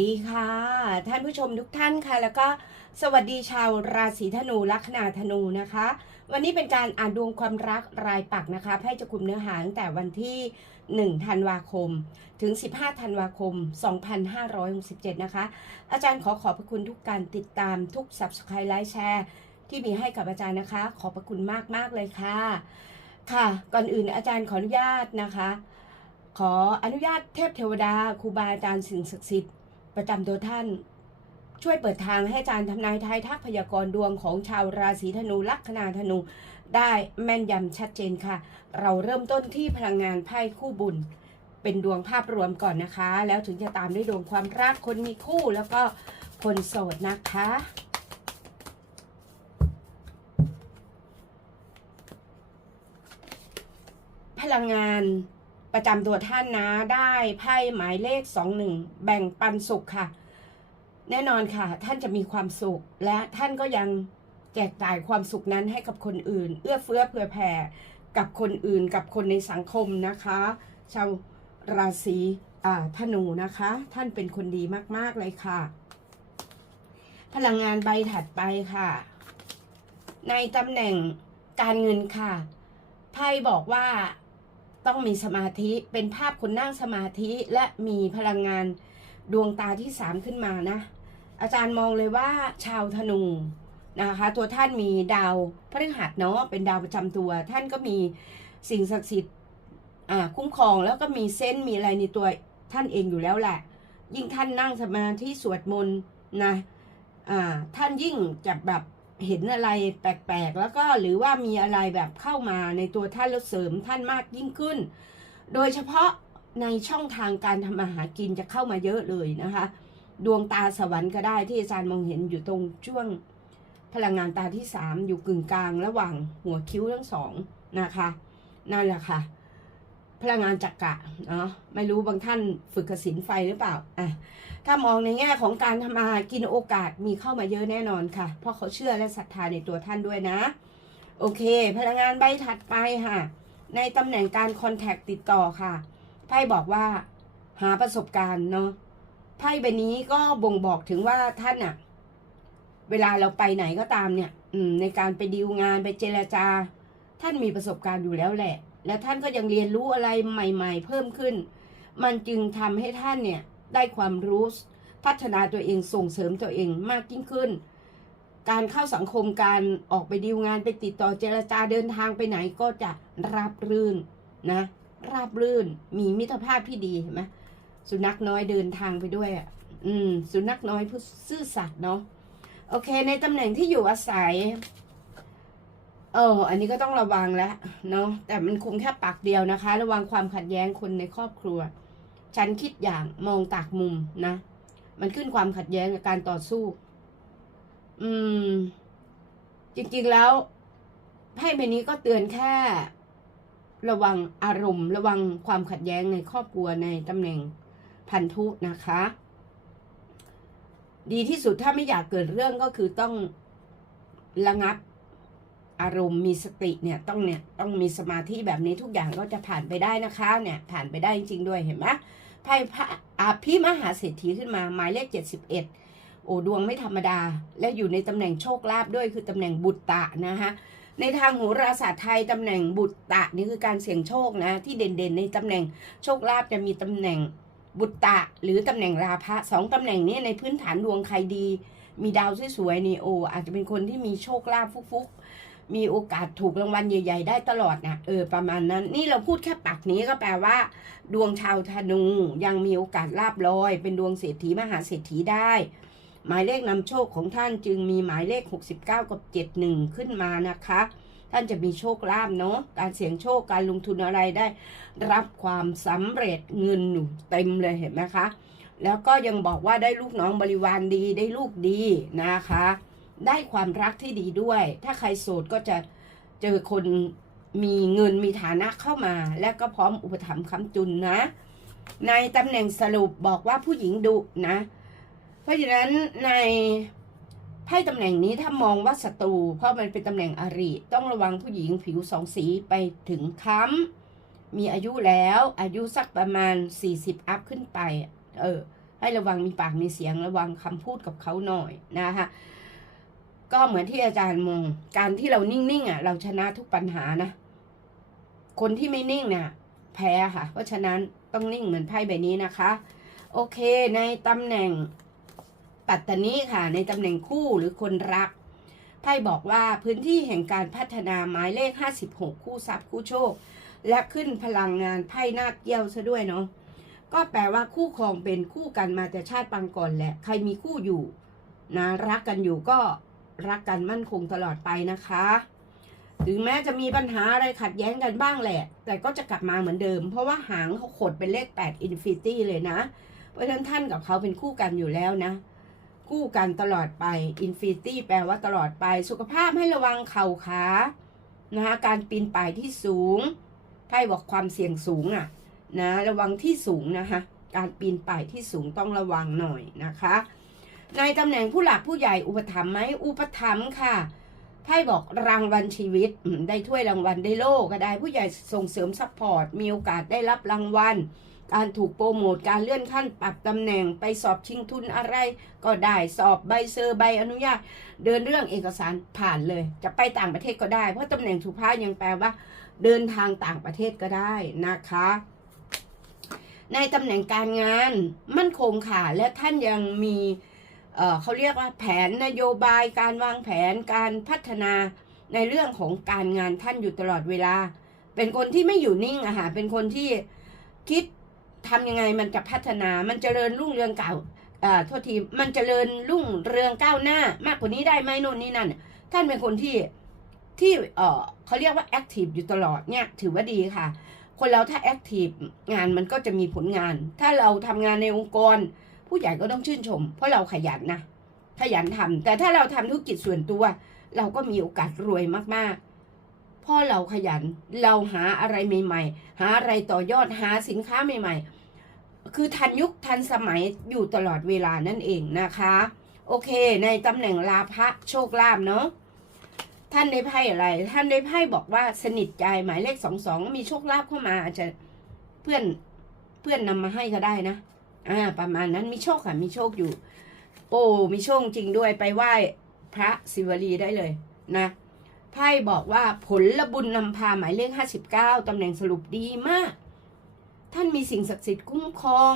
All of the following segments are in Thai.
ดีค่ะ ท่านผู้ชมทุกท่านค่ะ แล้วก็สวัสดีชาวราศีธนูลัคนาธนูนะคะ วันนี้เป็นการอ่านดวงความรักรายปักนะคะไพ่จะคุมเนื้อหาตั้งแต่วันที่1ธันวาคม ถึง 15ธันวาคม 2567 นะคะ อาจารย์ขอขอบพระคุณทุกการติดตามทุก subscribe ไลค์แชร์ ที่มีให้กับอาจารย์นะคะ ขอบพระคุณมากมากๆเลยค่ะ ค่ะ ก่อนอื่นอาจารย์ขออนุญาตนะคะขออนุญาตเทพเทวดาครูบาอาจารย์สิ่งศักดิ์สิทธิ์ ประจำตัวท่าน ช่วยเปิดทางให้อาจารย์ทำนายทายทักพยากรณ์ดวงของชาวราศีธนูลัคนาธนู ได้แม่นยำชัดเจนค่ะ เราเริ่มต้นที่พลังงานไพ่คู่บุญ เป็นดวงภาพรวมก่อนนะคะ แล้วถึงจะตามด้วยดวงความรักคนมีคู่แล้วก็คนโสดนะคะพลังงาน ประจำตัวท่านนะได้ไพ่หมายเลขสองหนึ่งแบ่งปันสุขค่ะ แน่นอนค่ะ ท่านจะมีความสุข และท่านก็ยังแจกจ่ายความสุขนั้นให้กับคนอื่น เอื้อเฟื้อเผื่อแผ่กับคนอื่นกับคนในสังคมนะคะ ชาวราศีธนูนะคะ ท่านเป็นคนดีมาก ๆ เลยค่ะ พลังงานใบถัดไปค่ะ ในตำแหน่งการเงินค่ะไพ่บอกว่า ต้องมีสมาธิเป็นภาพคนนั่งสมาธิและมีพลังงานดวงตาที่สามขึ้นมานะ อาจารย์มองเลยว่าชาวธนูนะคะ ตัวท่านมีดาวพฤหัสเนาะเป็นดาวประจำตัว ท่านก็มีสิ่งศักดิ์สิทธิ์คุ้มครองแล้วก็มีเส้นส์มีอะไรในตัวท่านเองอยู่แล้วแหละ ยิ่งท่านนั่งสมาธิสวดมนต์นะท่านยิ่งจะแบบ เห็นอะไรแปลกๆ แล้วก็หรือว่ามีอะไรแบบเข้ามาในตัวท่านแล้วเสริมท่านมากยิ่งขึ้น โดยเฉพาะในช่องทางการทำมาหากินจะเข้ามาเยอะเลยนะคะ ดวงตาสวรรค์ก็ได้ที่อาจารย์มองเห็นอยู่ตรงช่วงพลังงานตาที่สามอยู่กึ่งกลางระหว่างหัวคิ้วทั้งสองนะคะ นั่นแหละค่ะ พลังงานจักระเนาะไม่รู้บางท่านฝึกกสินไฟหรือเปล่าอะ ถ้ามองในแง่ของการทำมากินโอกาสมีเข้ามาเยอะแน่นอนค่ะ เพราะเขาเชื่อและศรัทธาในตัวท่านด้วยนะ โอเค พลังงานใบถัดไปค่ะ ในตำแหน่งการคอนแทคติดต่อค่ะ ไพ่บอกว่า หาประสบการณ์เนาะ ไพ่ใบนี้ก็บ่งบอกถึงว่าท่านอะเวลาเราไปไหนก็ตามเนี่ยในการไปดีลงานไปเจรจา ท่านมีประสบการณ์อยู่แล้วแหละ และท่านก็ยังเรียนรู้อะไรใหม่ ๆ เพิ่มขึ้น มันจึงทำให้ท่านเนี่ย ได้ความรู้พัฒนาตัวเองส่งเสริมตัวเองมากยิ่งขึ้น การเข้าสังคมการออกไปดีลงานไปติดต่อเจรจาเดินทางไปไหนก็จะราบรื่นนะ ราบรื่นมีมิตรภาพที่ดีเห็นไหมสุนัขน้อยเดินทางไปด้วยอะอืม สุนัขน้อยผู้ซื่อสัตย์เนาะโอเค ในตำแหน่งที่อยู่อาศัย เออ อันนี้ก็ต้องระวังแล้วเนาะแต่มันคงแค่ปากเดียวนะคะ ระวังความขัดแย้งคนในครอบครัว ฉันคิดอย่างมองตากมุมนะ มันขึ้นความขัดแย้งกับการต่อสู้ อืม จริงๆแล้วไพ่ใบนี้ก็เตือนแค่ ระวังอารมณ์ ระวังความขัดแย้งในครอบครัวในตำแหน่งพันธุนะคะ ดีที่สุดถ้าไม่อยากเกิดเรื่องก็คือต้องระงับอารมณ์มีสติเนี่ยต้องเนี่ยต้องมีสมาธิแบบนี้ทุกอย่างก็จะผ่านไปได้นะคะ เนี่ยผ่านไปได้จริงๆด้วยเห็นไหม ไพ่พระอาภิมหาเศรษฐีขึ้นมาหมายเลขเจ็ดสิบเอ็ดโอ้ดวงไม่ธรรมดา และอยู่ในตำแหน่งโชคลาภด้วยคือตำแหน่งบุตรตะนะคะในทางโหราศาสตร์ไทยตำแหน่งบุตรตะนี่คือการเสี่ยงโชคนะที่เด่นๆ ในตำแหน่งโชคลาภจะมีตำแหน่งบุตรตะ หรือตำแหน่งราพะสองตำแหน่งนี้ในพื้นฐานดวงใครดี มีดาวสวยๆนี่โออาจจะเป็นคนที่มีโชคลาภฟุกๆ มีโอกาสถูกรางวัลใหญ่ ๆ ได้ตลอดนะเออประมาณนั้น นี่เราพูดแค่ปากนี้ก็แปลว่า ดวงชาวธนูยังมีโอกาสลาบลอย เป็นดวงเศรษฐีมหาเศรษฐีได้ หมายเลขนำโชคของท่านจึงมีหมายเลข 69 กับ 71 ขึ้นมานะคะ ท่านจะมีโชคลาภเนาะการเสี่ยงโชคการลงทุนอะไรได้ รับความสำเร็จเงินเต็มเลยเห็นไหมคะแล้วก็ยังบอกว่าได้ลูกน้องบริวารดีได้ลูกดีนะคะ ได้ความรักที่ดีด้วย ถ้าใครโสดก็จะเจอคนมีเงินมีฐานะเข้ามา และก็พร้อมอุปถัมภ์ค้ำจุนนะ ในตำแหน่งสรุปบอกว่าผู้หญิงดุนะ เพราะฉะนั้นในไพ่ตำแหน่งนี้ถ้ามองว่าศัตรูเพราะมันเป็นตำแหน่งอริต้องระวังผู้หญิงผิวสองสีไปถึงค้ำมีอายุแล้วอายุสักประมาณ 40 อัพขึ้นไป เออ ให้ระวังมีปากมีเสียงระวังคำพูดกับเขาหน่อยนะคะ ก็เหมือนที่อาจารย์มอง การที่เรานิ่งๆอะ เราชนะทุกปัญหานะ คนที่ไม่นิ่งเนี่ยแพ้ค่ะ เพราะฉะนั้นต้องนิ่งเหมือนไพ่ใบนี้นะคะ โอเค ในตำแหน่งปัตตานีค่ะ ในตำแหน่งคู่หรือคนรักไพ่บอกว่าพื้นที่แห่งการพัฒนาหมายเลข 56 คู่ทรัพย์คู่โชค และขึ้นพลังงานไพ่นาคเกี้ยวซะด้วยเนาะก็แปลว่าคู่ครองเป็นคู่กันมาแต่ชาติปางก่อนแหละ ใครมีคู่อยู่นะรักกันอยู่ก็ รักกันมั่นคงตลอดไปนะคะ ถึงแม้จะมีปัญหาอะไรขัดแย้งกันบ้างแหละ แต่ก็จะกลับมาเหมือนเดิม เพราะว่าหางเขาขดเป็นเลข8 Infinity เลยนะ เพราะฉะนั้นท่านกับเขาเป็นคู่กันอยู่แล้วนะ คู่กันตลอดไป Infinity แปลว่าตลอดไป สุขภาพให้ระวังเข่าขานะคะการปีนป่ายที่สูงไพ่บอกความเสี่ยงสูงอะนะระวังที่สูงนะคะการปีนป่ายที่สูงต้องระวังหน่อยนะคะ ในตำแหน่งผู้หลักผู้ใหญ่อุปถัมภ์ไหมอุปถัมภ์ค่ะไพ่บอกรางวัลชีวิตได้ถ้วยรางวัลได้โล่ก็ได้ผู้ใหญ่ส่งเสริมซัพพอร์ตมีโอกาสได้รับรางวัลการถูกโปรโมทการเลื่อนขั้นปรับตำแหน่งไปสอบชิงทุนอะไร ก็ได้สอบใบเซอร์ใบอนุญาต เดินเรื่องเอกสารผ่านเลย จะไปต่างประเทศก็ได้ เพราะตำแหน่งสุภาพยังแปลว่า เดินทางต่างประเทศก็ได้นะคะ ในตำแหน่งการงานมั่นคงค่ะและท่านยังมี เเขาเรียกว่าแผนนโยบายการวางแผนการพัฒนาในเรื่องของการงานท่านอยู่ตลอดเวลา เป็นคนที่ไม่อยู่นิ่งอะค่ะเป็นคนที่คิดทำยังไงมันจะพัฒนา มันเจริญรุ่งเรืองเก่าอ่อโทษที มันเจริญรุ่งเรืองก้าวหน้ามากกว่านี้ได้ไหมโน่นนี่นั่น ท่านเป็นคนที่ที่เออเขาเรียกว่าแอคทีฟอยู่ตลอดเนี่ยถือว่าดีค่ะ คนเราถ้าแอคทีฟงานมันก็จะมีผลงาน ถ้าเราทำงานในองค์กร ผู้ใหญ่ก็ต้องชื่นชม เพราะเราขยันนะขยันทำแต่ถ้าเราทำธุรกิจส่วนตัว เราก็มีโอกาสรวยมากๆเพราะเราขยันเราหาอะไรใหม่ ๆ หาอะไรต่อยอดหาสินค้าใหม่ ๆ คือทันยุคทันสมัยอยู่ตลอดเวลานั่นเองนะคะ โอเค ในตำแหน่งลาภะโชคลาภเนาะท่านได้ไพ่อะไร ท่านได้ไพ่บอกว่าสนิทใจหมายเลขสองสองมีโชคลาภเข้ามาอาจจะเพื่อนเพื่อนนำมาให้ก็ได้นะ อ่า ประมาณนั้นมีโชคค่ะ มีโชคอยู่ โอ้มีโชคจริงด้วยไปไหว้พระศิวลีได้เลยนะไพ่บอกว่าผลละบุญนำพาหมายเลขห้าสิบเก้าตำแหน่งสรุปดีมาก ท่านมีสิ่งศักดิ์สิทธิ์คุ้มครอง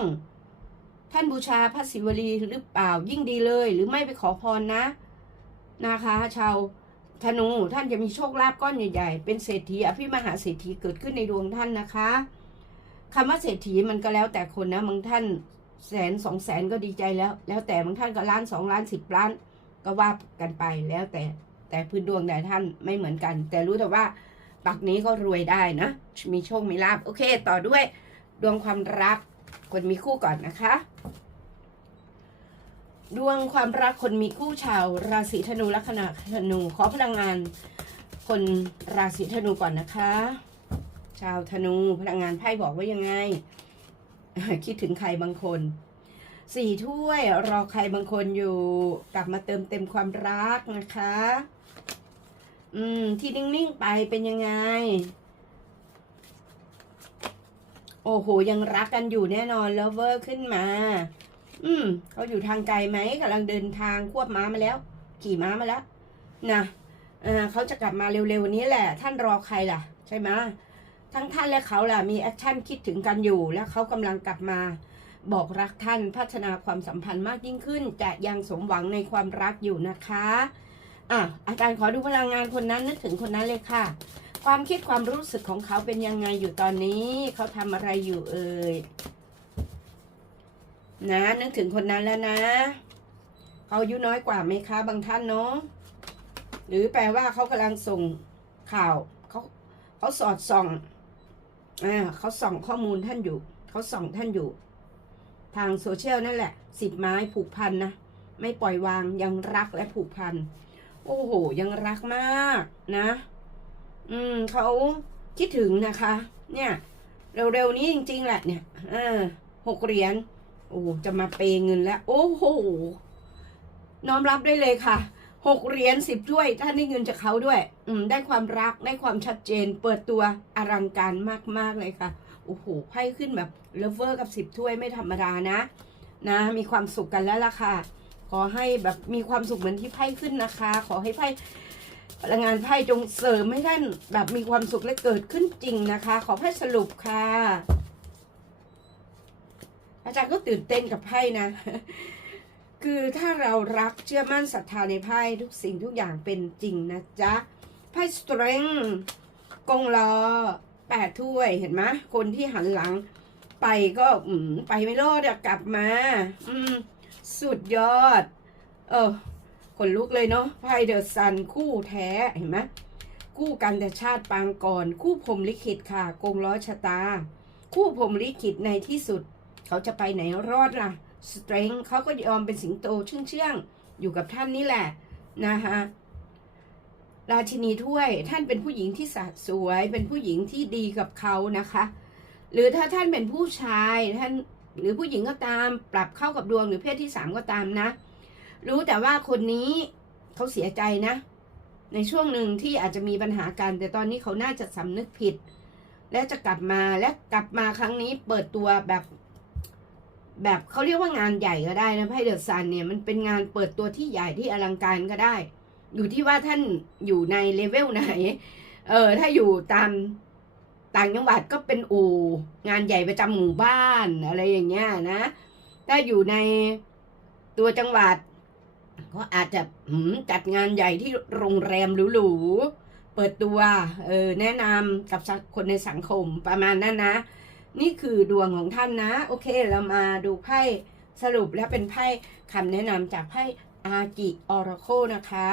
ท่านบูชาพระศิวลีหรือเปล่ายิ่งดีเลย หรือไม่ไปขอพรนะ นะคะชาวธนูท่านจะมีโชคลาภก้อนใหญ่ๆ เป็นเศรษฐีอภิมหาเศรษฐีเกิดขึ้นในดวงท่านนะคะคำว่าเศรษฐีมันก็แล้วแต่คนนะบางท่าน แสนสองแสนก็ดีใจแล้ว แล้วแต่บางท่านก็ล้านสองล้านสิบล้าน ก็ว่ากันไปแล้วแต่แต่พื้นดวงแต่ท่านไม่เหมือนกัน แต่รู้แต่ว่าปักนี้ก็รวยได้นะ มีโชคมีลาภโอเค ต่อด้วยดวงความรักคนมีคู่ก่อนนะคะ ดวงความรักคนมีคู่ชาว ราศีธนูลัคนาธนูขอพลังงาน คนราศีธนูก่อนนะคะ ชาวธนูพลังงานไพ่บอกว่ายังไง คิดถึงใครบางคนสี่ถ้วยรอใครบางคนอยู่กลับมาเติมเต็มความรักนะคะ อืม ที่นิ่ง ๆ ไปเป็นยังไง โอ้โห ยังรักกันอยู่แน่นอนเลเวอร์ขึ้นมา อืมเขาอยู่ทางไกลไหมกำลังเดินทางควบม้ามาแล้ว ขี่ม้ามาแล้วนะเออเขาจะกลับมาเร็ว ๆ นี้แหละ ท่านรอใครล่ะ ใช่ไหม ทั้งท่านและเขาล่ะมีแอคชั่นคิดถึงกันอยู่ แล้วเขากำลังกลับมาบอกรักท่านพัฒนาความสัมพันธ์มากยิ่งขึ้น จะยังสมหวังในความรักอยู่นะคะอะอาจารย์ขอดูพลังงานคนนั้นนึกถึงคนนั้นเลยค่ะ ความคิดความรู้สึกของเขาเป็นยังไงอยู่ตอนนี้ เขาทำอะไรอยู่เอ่ยนะนึกถึงคนนั้นแล้วนะเขาอายุน้อยกว่าไหมคะ บางท่านเนาะหรือแปลว่าเขากำลังส่งข่าวเขาเขาสอดส่อง อ่าเขาส่องข้อมูลท่านอยู่ เขาส่องท่านอยู่ ทางโซเชียลนั่นแหละ สิบไม้ผูกพันนะ ไม่ปล่อยวางยังรักและผูกพัน โอ้โห ยังรักมากนะ อืมเขาคิดถึงนะคะ เนี่ย เร็วๆนี้จริง ๆ แหละเนี่ยเออหกเหรียญโอ้จะมาเปย์เงินแล้ว โอ้โหน้อมรับได้เลยค่ะ หกเหรียญสิบถ้วยท่านได้เงินจากเขาด้วย อืม ได้ความรักได้ความชัดเจน เปิดตัวอลังการมากๆเลยค่ะ โอ้โหไพ่ขึ้นแบบเลเวอร์กับสิบถ้วยไม่ธรรมดานะ นะ มีความสุขกันแล้วล่ะค่ะ ขอให้แบบมีความสุขเหมือนที่ไพ่ขึ้นนะคะ ขอให้ไพ่พลังงานไพ่จงเสริมให้ท่านแบบมีความสุขและเกิดขึ้นจริงนะคะ ขอไพ่สรุปค่ะ อาจารย์ก็ตื่นเต้นกับไพ่นะ คือถ้าเรารักเชื่อมั่นศรัทธาในไพ่ทุกสิ่งทุกอย่างเป็นจริงนะจ๊ะ ไพ่สตริงกงล้อแปดถ้วยเห็นไหมคนที่หันหลัง ไปก็อืมไปไม่รอดกลับมา อืม สุดยอด เออขนลุกเลยเนาะไพ่เดอะซันคู่แท้เห็นไหมคู่กันแต่ชาติปางก่อน คู่พรมลิขิตค่ะกงล้อชะตา คู่พรมลิขิตในที่สุด เขาจะไปไหนรอดล่ะ สเตรงเขาก็ยอมเป็นสิงโตเชื่องเชื่องๆ อยู่กับท่านนี่แหละนะคะราชินีถ้วยท่านเป็นผู้หญิงที่สะสวย เป็นผู้หญิงที่ดีกับเขานะคะ หรือถ้าท่านเป็นผู้ชายท่านหรือผู้หญิงก็ตามปรับเข้ากับดวงหรือเพศที่สามก็ตามนะ รู้แต่ว่าคนนี้เขาเสียใจนะ ในช่วงหนึ่งที่อาจจะมีปัญหากัน แต่ตอนนี้เขาน่าจะสำนึกผิด และจะกลับมาและกลับมาครั้งนี้เปิดตัวแบบ แบบเขาเรียกว่างานใหญ่ก็ได้นะไพ่เดอะซันเนี่ยมันเป็นงานเปิดตัวที่ใหญ่ที่อลังการก็ได้ อยู่ที่ว่าท่านอยู่ในเลเวลไหน เออถ้าอยู่ตามต่างจังหวัดก็เป็นอู่งานใหญ่ประจำหมู่บ้านอะไรอย่างเงี้ยนะ ถ้าอยู่ในตัวจังหวัด ก็อาจจะจัดงานใหญ่ที่โรงแรมหรูๆเปิดตัว เออแนะนำกับคนในสังคมประมาณนั้นนะ นี่คือดวงของท่านนะ โอเค เรามาดูไพ่สรุปแล้วเป็นไพ่คำแนะนำจากไพ่อากิออร์โคนะคะ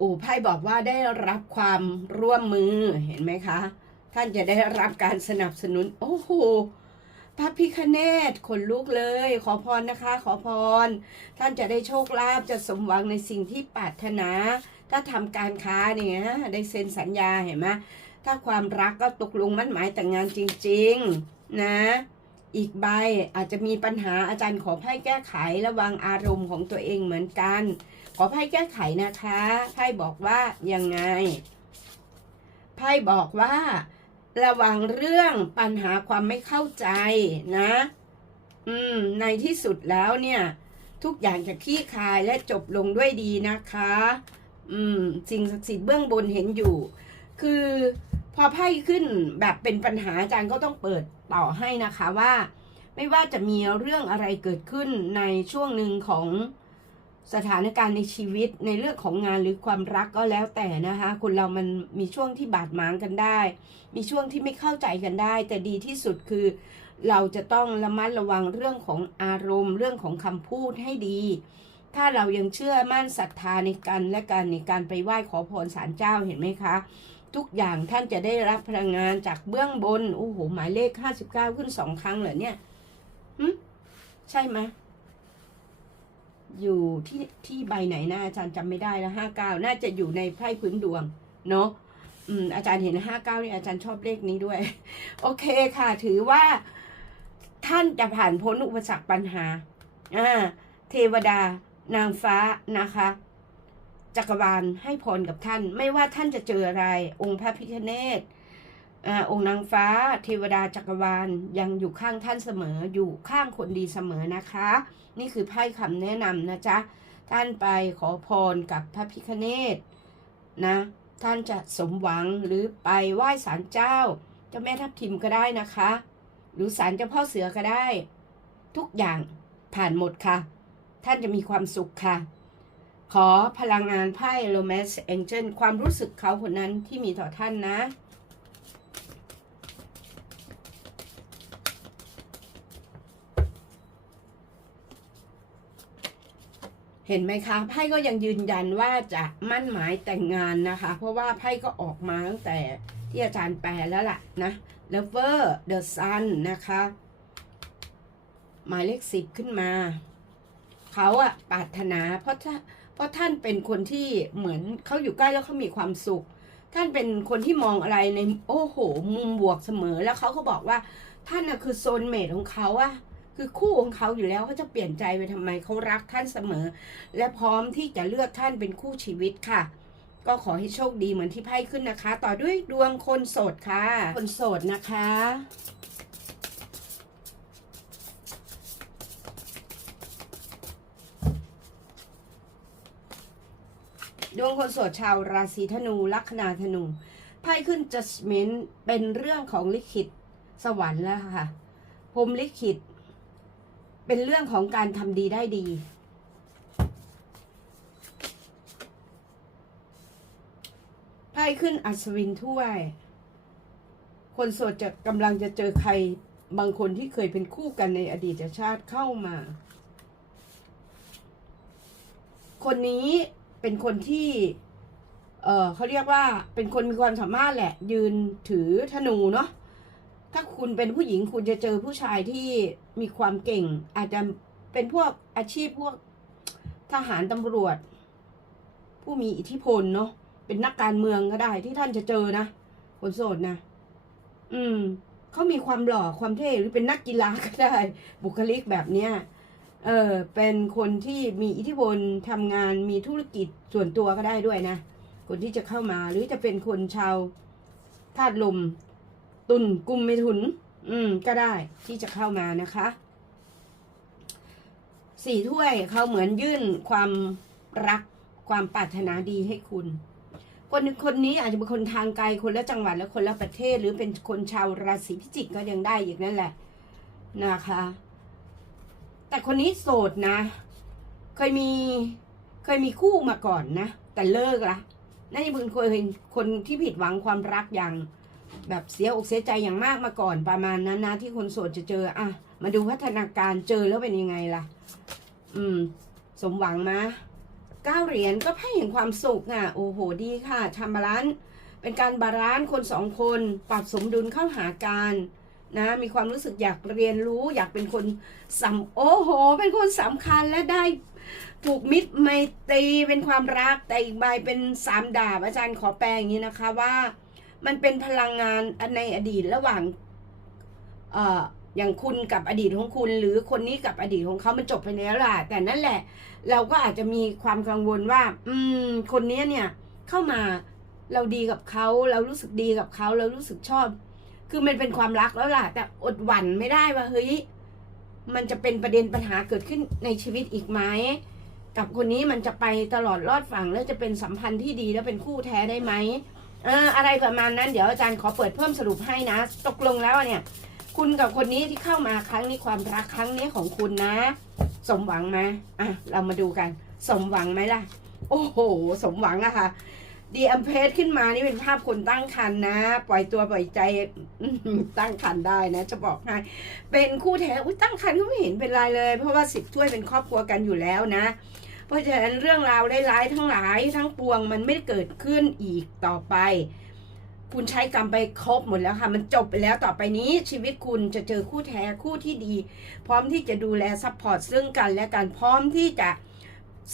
อู่ไพ่บอกว่าได้รับความร่วมมือเห็นไหมคะ ท่านจะได้รับการสนับสนุน โอ้โห พระพิคเนตขนลุกเลย ขอพรนะคะ ขอพร ท่านจะได้โชคลาภจะสมหวังในสิ่งที่ปรารถนา ถ้าทำการค้าเนี่ยได้เซ็นสัญญาเห็นไหมถ้าความรักก็ตกลงมั่นหมายแต่งงานจริง ๆ นะ อีกใบอาจจะมีปัญหาอาจารย์ขอไพ่แก้ไขระวังอารมณ์ของตัวเองเหมือนกัน ขอไพ่แก้ไขนะคะไพ่บอกว่ายังไงไพ่บอกว่า ระวังเรื่องปัญหาความไม่เข้าใจนะ อืม ในที่สุดแล้วเนี่ย ทุกอย่างจะคลี่คลายและจบลงด้วยดีนะคะ อืม สิ่งศักดิ์สิทธิ์เบื้องบนเห็นอยู่ คือพอไพ่ขึ้นแบบเป็นปัญหาอาจารย์ก็ต้องเปิดต่อให้นะคะว่า ไม่ว่าจะมีเรื่องอะไรเกิดขึ้นในช่วงหนึ่งของ สถานการณ์ในชีวิตในเรื่องของงานหรือความรักก็แล้วแต่นะคะคนเรามันมีช่วงที่บาดหมางกันได้ มีช่วงที่ไม่เข้าใจกันได้ แต่ดีที่สุดคือ เราจะต้องระมัดระวังเรื่องของอารมณ์ เรื่องของคำพูดให้ดี ถ้าเรายังเชื่อมั่นศรัทธาในกันและกันในการไปไหว้ขอพรศาลเจ้าเห็นไหมคะ ทุกอย่างท่านจะได้รับพลังงานจากเบื้องบนโอ้โหหมายเลขห้าสิบเก้าขึ้นสองครั้งเหรอเนี่ยหึใช่ไหม อยู่ที่ที่ใบไหนนะอาจารย์จำไม่ได้แล้วห้าเก้าน่าจะอยู่ในไพ่พื้นดวงเนาะอืมอาจารย์เห็นห้าเก้านี่อาจารย์ชอบเลขนี้ด้วย โอเคค่ะ ถือว่า ท่านจะผ่านพ้นอุปสรรคปัญหาอ่าเทวดานางฟ้านะคะจักรวาลให้พรกับท่าน ไม่ว่าท่านจะเจออะไร องค์พระพิฆเนศ อองค์นางฟ้า เทวดาจักรวาลยังอยู่ข้างท่านเสมออยู่ข้างคนดีเสมอนะคะ นี่คือไพ่คำแนะนำนะจ๊ะ ท่านไปขอพรกับพระพิฆเนศนะ ท่านจะสมหวังหรือไปไหว้ศาลเจ้า เจ้าแม่ทับทิมก็ได้นะคะ หรือศาลเจ้าพ่อเสือก็ได้ ทุกอย่างผ่านหมดค่ะ ท่านจะมีความสุขค่ะ ขอพลังงานไพ่ Romance Angel ความรู้สึกเขาคนนั้นที่มีต่อท่านนะ เห็นไหมคะไพ่ก็ยังยืนยันว่าจะมั่นหมายแต่งงานนะคะ เพราะว่าไพ่ก็ออกมาตั้งแต่ที่อาจารย์แปลแล้วล่ะนะ Lover the Sun นะคะ หมายเลขสิบขึ้นมา เขาอะปรารถนาเพราะถ้าเพราะท่านเป็นคนที่เหมือนเขาอยู่ใกล้แล้วเขามีความสุข ท่านเป็นคนที่มองอะไรในโอ้โห มุมบวกเสมอแล้วเขาก็บอกว่า ท่านน่ะคือโซนเมทของเขาอะ คือคู่ของเขาอยู่แล้วเขาจะเปลี่ยนใจไปทำไมเขารักท่านเสมอ และพร้อมที่จะเลือกท่านเป็นคู่ชีวิตค่ะ ก็ขอให้โชคดีเหมือนที่ไพ่ขึ้นนะคะ ต่อด้วยดวงคนโสดค่ะ คนโสดนะคะดวงคนโสดชาวราศีธนูลัคนาธนูไพ่ขึ้น judgment เป็นเรื่องของลิขิตสวรรค์แล้วค่ะพรหมลิขิต เป็นเรื่องของการทำดีได้ดี ไพ่ขึ้นอัศวินถ้วย คนโสดจะกำลังจะเจอใครบางคนที่เคยเป็นคู่กันในอดีตชาติเข้ามา คนนี้เป็นคนที่ เออเขาเรียกว่า เป็นคนมีความสามารถแหละ ยืนถือธนูเนาะ ถ้าคุณเป็นผู้หญิงคุณจะเจอผู้ชายที่มีความเก่ง อาจจะเป็นพวกอาชีพพวกทหารตำรวจ ผู้มีอิทธิพลเนาะเป็นนักการเมืองก็ได้ที่ท่านจะเจอนะคนโสดนะอืมเขามีความหล่อความเท่หรือเป็นนักกีฬาก็ได้ บุคลิกแบบเนี้ยเออเป็นคนที่มีอิทธิพลทำงานมีธุรกิจส่วนตัวก็ได้ด้วยนะ คนที่จะเข้ามาหรือจะเป็นคนชาวธาตุลม ตุนกลุ่มเมถุน อืม ก็ได้ที่จะเข้ามานะคะสี่ถ้วยเขาเหมือนยื่นความรักความปรารถนาดีให้คุณ คนคนนี้อาจจะเป็นคนทางไกลคนละจังหวัดและคนละประเทศ หรือเป็นคนชาวราศีพิจิกก็ยังได้อีกนั่นแหละนะคะ แต่คนนี้โสดนะ เคยมีเคยมีคู่มาก่อนนะ แต่เลิกละนั่นยังเป็นคนคนที่ผิดหวังความรักอย่าง แบบเสียอกเสียใจอย่างมากมาก่อนประมาณนั้นนะที่คนโสดจะเจออะมาดูพัฒนาการเจอแล้วเป็นยังไงล่ะ อืม สมหวังมะเก้าเหรียญก็ให้เห็นความสุขอะ โอ้โหดีค่ะทำบาลานซ์เป็นการบาลานซ์คนสองคนปรับสมดุลเข้าหากันนะ มีความรู้สึกอยากเรียนรู้ อยากเป็นคนสำโอ้โห เป็นคนสำคัญและได้ถูกมิตรไมตรีเป็นความรักแต่อีกใบเป็นสามดาบอาจารย์ขอแปลอย่างนี้นะคะว่า มันเป็นพลังงานในอดีตระหว่างเอ่ออย่างคุณกับอดีตของคุณ หรือคนนี้กับอดีตของเขามันจบไปแล้วล่ะ แต่นั่นแหละ เราก็อาจจะมีความกังวลว่า อืม คนนี้เนี่ย เข้ามาเราดีกับเขาเรารู้สึกดีกับเขาเรารู้สึกชอบ คือมันเป็นความรักแล้วล่ะ แต่อดหวั่นไม่ได้ว่าเฮ้ยมันจะเป็นประเด็นปัญหาเกิดขึ้นในชีวิตอีกไหมกับคนนี้มันจะไปตลอดรอดฝั่งแล้วจะเป็นสัมพันธ์ที่ดีแล้วเป็นคู่แท้ได้ไหม อออะไรประมาณนั้นเดี๋ยวอาจารย์ขอเปิดเพิ่มสรุปให้นะ ตกลงแล้วเนี่ย คุณกับคนนี้ที่เข้ามาครั้งนี้ความรักครั้งนี้ของคุณนะ สมหวังไหมอะเรามาดูกัน สมหวังไหมล่ะ โอ้โห สมหวังอะค่ะดีอัมเพสขึ้นมานี่เป็นภาพคนตั้งครรภ์นะ ปล่อยตัวปล่อยใจตั้งครรภ์ได้นะ จะบอกให้เป็นคู่แท้อุ้ยตั้งครรภ์ก็ไม่เห็นเป็นไรเลย เพราะว่าสิบถ้วยเป็นครอบครัวกันอยู่แล้วนะ เพราะฉะนั้นเรื่องราวร้ายๆทั้งหลายทั้งปวงมันไม่ได้เกิดขึ้นอีกต่อไป คุณใช้กรรมไปครบหมดแล้วค่ะ มันจบไปแล้วต่อไปนี้ชีวิตคุณจะเจอคู่แท้คู่ที่ดี พร้อมที่จะดูแลซัพพอร์ตซึ่งกันและกันพร้อมที่จะ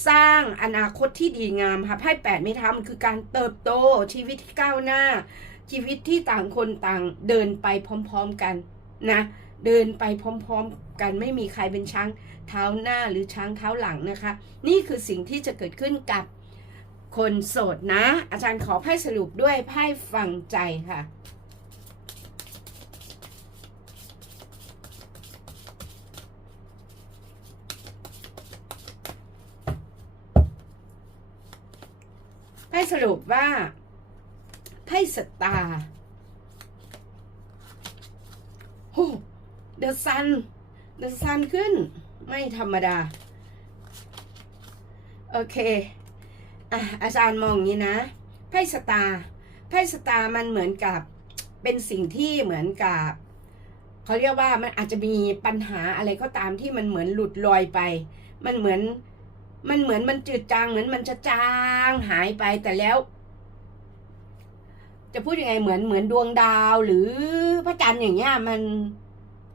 สร้างอนาคตที่ดีงามค่ะไพ่แปดไม่ทำคือการเติบโตชีวิตที่ก้าวหน้า ชีวิตที่ต่างคนต่างเดินไปพร้อม ๆกันนะ เดินไปพร้อม ๆ กันไม่มีใครเป็นช้างเท้าหน้าหรือช้างเท้าหลังนะคะ นี่คือสิ่งที่จะเกิดขึ้นกับคนโสดนะ อาจารย์ขอไพ่สรุปด้วยไพ่ฟังใจค่ะไพ่สรุปว่าไพ่สตาร์โอ้เดอะซัน ดอะซันขึ้น ไม่ธรรมดา โอเคอะอาจารย์มองอย่างนี้นะไพ่สตาร์ไพ่สตาร์มันเหมือนกับเป็นสิ่งที่เหมือนกับเขาเรียกว่ามันอาจจะมีปัญหาอะไรก็ตามที่มันเหมือนหลุดลอยไป มันเหมือนมันเหมือนมันจืดจางเหมือนมันจะจางหายไปแต่แล้ว จะพูดยังไงเหมือนเหมือนดวงดาวหรือพระจันทร์อย่างเงี้ยมัน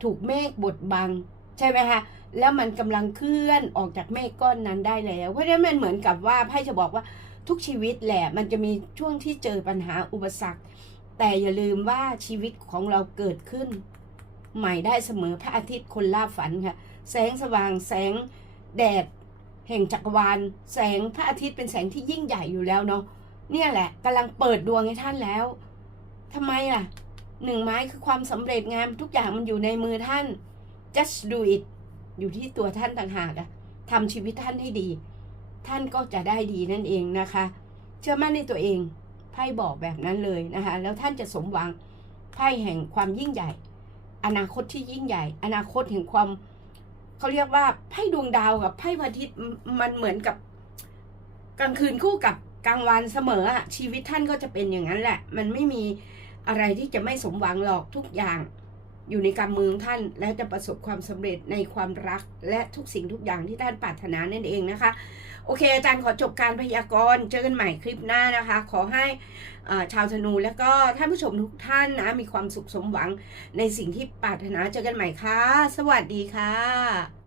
ถูกเมฆบดบัง ใช่ไหมคะแล้วมันกำลังเคลื่อนออกจากเมฆก้อนนั้นได้แล้ว เพราะฉะนั้นมันเหมือนกับว่าไพ่จะบอกว่าทุกชีวิตแหละ มันจะมีช่วงที่เจอปัญหาอุปสรรค แต่อย่าลืมว่าชีวิตของเราเกิดขึ้น ใหม่ได้เสมอพระอาทิตย์คนล่าฝันค่ะ แสงสว่างแสงแดด แห่งจักรวาล แสงพระอาทิตย์เป็นแสงที่ยิ่งใหญ่อยู่แล้วเนาะเนี่ยแหละกำลังเปิดดวงให้ท่านแล้วทำไมอะ หนึ่งไม้คือความสำเร็จงานทุกอย่างมันอยู่ในมือท่าน just do it อยู่ที่ตัวท่านต่างหากอะทำชีวิตท่านให้ดี ท่านก็จะได้ดีนั่นเองนะคะ เชื่อมั่นในตัวเองไพ่บอกแบบนั้นเลยนะคะ แล้วท่านจะสมหวังไพ่แห่งความยิ่งใหญ่ อนาคตที่ยิ่งใหญ่ อนาคตแห่งความเขาเรียกว่าไพ่ดวงดาวกับไพ่พระอาทิตย์มมันเหมือนกับกลางคืนคู่กับกลางวันเสมออะชีวิตท่านก็จะเป็นอย่างนั้นแหละ มันไม่มี อะไรที่จะไม่สมหวังหรอกทุกอย่าง อยู่ในกำมือของท่านและจะประสบความสำเร็จในความรัก และทุกสิ่งทุกอย่างที่ท่านปรารถนานั่นเองนะคะ โอเค อาจารย์ขอจบการพยากรณ์เจอกันใหม่คลิปหน้านะคะ ขอให้ชาวธนูและก็ท่านผู้ชมทุกท่านนะมีความสุขสมหวังในสิ่งที่ปรารถนาเจอกันใหม่ค่ะ สวัสดีค่ะ